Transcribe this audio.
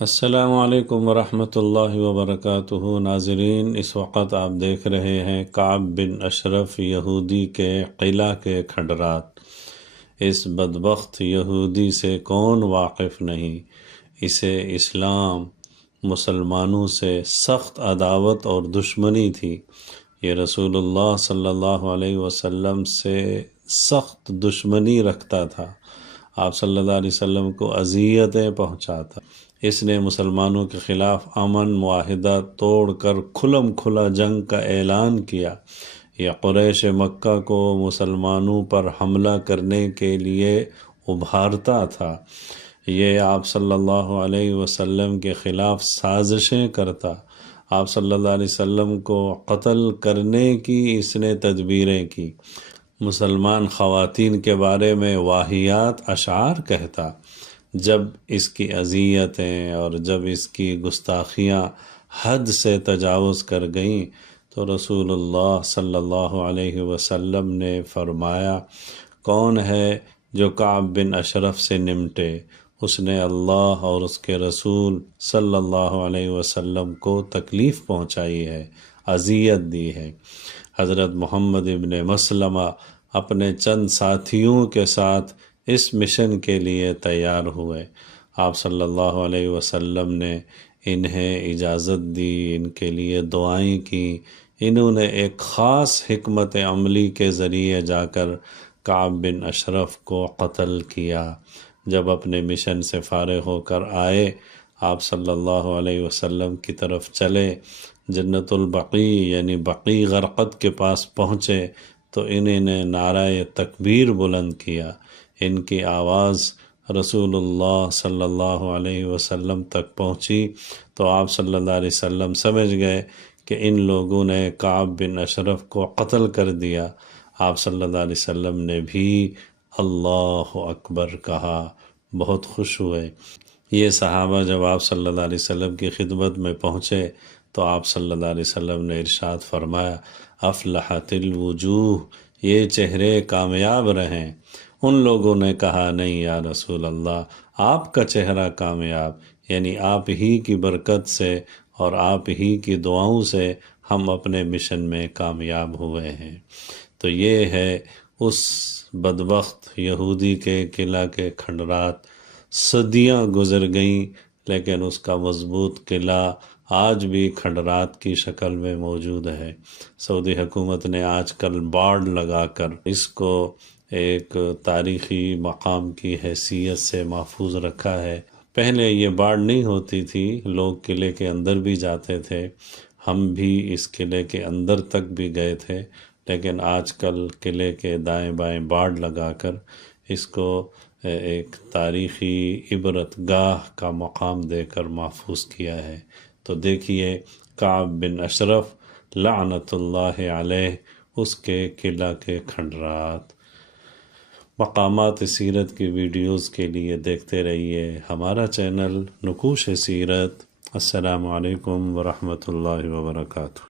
السلام علیکم ورحمۃ اللہ وبرکاتہ۔ ناظرین، اس وقت آپ دیکھ رہے ہیں کعب بن اشرف یہودی کے قلعہ کے کھنڈرات۔ اس بدبخت یہودی سے کون واقف نہیں؟ اسے اسلام، مسلمانوں سے سخت عداوت اور دشمنی تھی۔ یہ رسول اللہ صلی اللہ علیہ وسلم سے سخت دشمنی رکھتا تھا، آپ صلی اللہ علیہ وسلم کو اذیتیں پہنچاتا۔ اس نے مسلمانوں کے خلاف امن معاہدہ توڑ کر کھلم کھلا جنگ کا اعلان کیا۔ یہ قریش مکہ کو مسلمانوں پر حملہ کرنے کے لیے ابھارتا تھا۔ یہ آپ صلی اللہ علیہ وسلم کے خلاف سازشیں کرتا۔ آپ صلی اللہ علیہ وسلم کو قتل کرنے کی اس نے تدبیریں کی۔ مسلمان خواتین کے بارے میں واہیات اشعار کہتا۔ جب اس کی اذیتیں اور جب اس کی گستاخیاں حد سے تجاوز کر گئیں تو رسول اللہ صلی اللہ علیہ وسلم نے فرمایا، کون ہے جو کعب بن اشرف سے نمٹے؟ اس نے اللہ اور اس کے رسول صلی اللہ علیہ وسلم کو تکلیف پہنچائی ہے، اذیت دی ہے۔ حضرت محمد ابن مسلمہ اپنے چند ساتھیوں کے ساتھ اس مشن کے لیے تیار ہوئے۔ آپ صلی اللہ علیہ وسلم نے انہیں اجازت دی، ان کے لیے دعائیں کیں۔ انہوں نے ایک خاص حکمت عملی کے ذریعے جا کر کعب بن اشرف کو قتل کیا۔ جب اپنے مشن سے فارغ ہو کر آئے، آپ صلی اللہ علیہ وسلم کی طرف چلے، جنت البقیع یعنی بقیع غرقد کے پاس پہنچے تو انہیں نے نعرہ تکبیر بلند کیا۔ ان کی آواز رسول اللہ صلی اللہ علیہ وسلم تک پہنچی تو آپ صلی اللہ علیہ وسلم سمجھ گئے کہ ان لوگوں نے کعب بن اشرف کو قتل کر دیا۔ آپ صلی اللہ علیہ وسلم نے بھی اللہ اکبر کہا، بہت خوش ہوئے۔ یہ صحابہ جب آپ صلی اللہ علیہ وسلم کی خدمت میں پہنچے تو آپ صلی اللہ علیہ وسلم نے ارشاد فرمایا، افلحت الوجوہ، یہ چہرے کامیاب رہیں۔ ان لوگوں نے کہا، نہیں یا رسول اللہ، آپ کا چہرہ کامیاب، یعنی آپ ہی کی برکت سے اور آپ ہی کی دعاؤں سے ہم اپنے مشن میں کامیاب ہوئے ہیں۔ تو یہ ہے اس بدبخت یہودی کے قلعہ کے کھنڈرات۔ صدیاں گزر گئیں لیکن اس کا مضبوط قلعہ آج بھی کھنڈرات کی شکل میں موجود ہے۔ سعودی حکومت نے آج کل بارڈ لگا کر اس کو ایک تاریخی مقام کی حیثیت سے محفوظ رکھا ہے۔ پہلے یہ بارڈ نہیں ہوتی تھی، لوگ قلعے کے اندر بھی جاتے تھے، ہم بھی اس قلعے کے اندر تک بھی گئے تھے، لیکن آج کل قلعے کے دائیں بائیں بارڈ لگا کر اس کو ایک تاریخی عبرت گاہ کا مقام دے کر محفوظ کیا ہے۔ تو دیکھیے کعب بن اشرف لعنت اللہ علیہ، اس کے قلعہ کے کھنڈرات۔ مقامات سیرت کی ویڈیوز کے لیے دیکھتے رہیے ہمارا چینل نقوش سیرت۔ السلام علیکم ورحمۃ اللہ وبرکاتہ۔